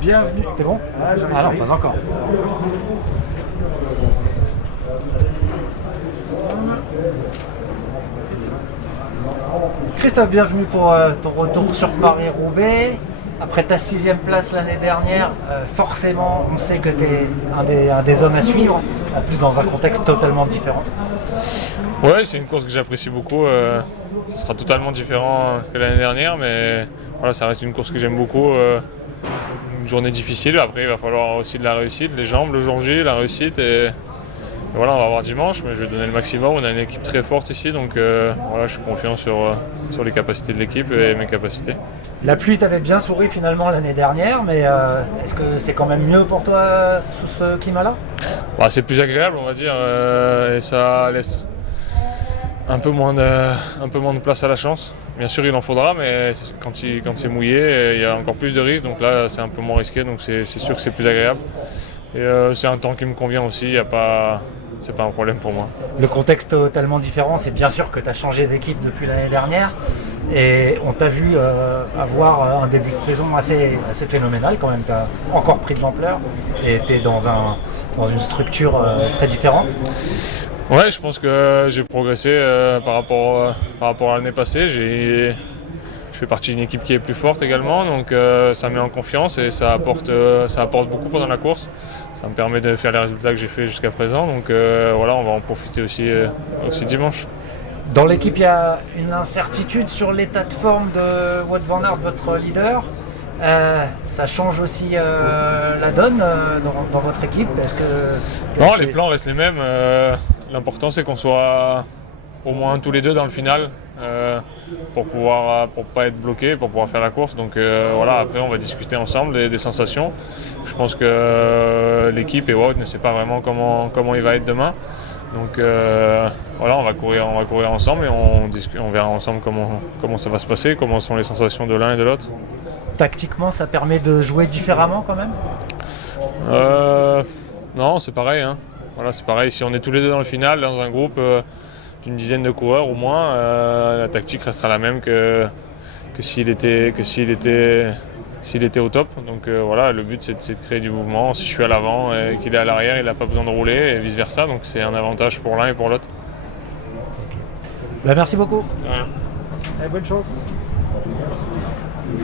bienvenue. T'es bon? Ah non, pas encore. Christophe, bienvenue pour ton retour sur Paris-Roubaix. Après ta 6e place l'année dernière, forcément, on sait que tu es un des hommes à suivre, en plus dans un contexte totalement différent. Ouais, c'est une course que j'apprécie beaucoup. Ce sera totalement différent que l'année dernière, mais voilà, ça reste une course que j'aime beaucoup. Une journée difficile, après il va falloir aussi de la réussite, les jambes, le jour J, la réussite. Et voilà, on va voir dimanche, mais je vais donner le maximum. On a une équipe très forte ici, donc voilà, je suis confiant sur les capacités de l'équipe et mes capacités. La pluie t'avait bien souri finalement l'année dernière, mais est-ce que c'est quand même mieux pour toi sous ce climat-là? Bah, c'est plus agréable, on va dire, et ça laisse un peu moins de place à la chance. Bien sûr, il en faudra, mais quand c'est mouillé, il y a encore plus de risques, donc là, c'est un peu moins risqué, donc c'est sûr que c'est plus agréable. Et c'est un temps qui me convient aussi, c'est pas un problème pour moi. Le contexte totalement différent, c'est bien sûr que tu as changé d'équipe depuis l'année dernière et on t'a vu avoir un début de saison assez phénoménal quand même. Tu as encore pris de l'ampleur et tu es dans une structure très différente. Ouais, je pense que j'ai progressé par rapport à l'année passée. Je fais partie d'une équipe qui est plus forte également, donc ça me met en confiance et ça apporte beaucoup pendant la course. Ça me permet de faire les résultats que j'ai fait jusqu'à présent, donc voilà, on va en profiter aussi dimanche. Dans l'équipe, il y a une incertitude sur l'état de forme de Wout van Aert, votre leader. Ça change aussi la donne dans votre équipe. Non, les plans restent les mêmes. L'important c'est qu'on soit au moins tous les deux dans le final pour pas être bloqué, pour pouvoir faire la course. Donc voilà, après on va discuter ensemble des sensations. Je pense que l'équipe et Wout ne sait pas vraiment comment il va être demain. Donc voilà, on va courir ensemble et on verra ensemble comment ça va se passer, comment sont les sensations de l'un et de l'autre. Tactiquement, ça permet de jouer différemment quand même? Non, c'est pareil. Hein. Voilà, c'est pareil. Si on est tous les deux dans le final, dans un groupe d'une dizaine de coureurs au moins, la tactique restera la même que s'il était au top. Donc voilà, le but c'est de créer du mouvement. Si je suis à l'avant et qu'il est à l'arrière, il n'a pas besoin de rouler et vice versa. Donc c'est un avantage pour l'un et pour l'autre. Okay. Merci beaucoup. Ouais. Allez, bonne chance.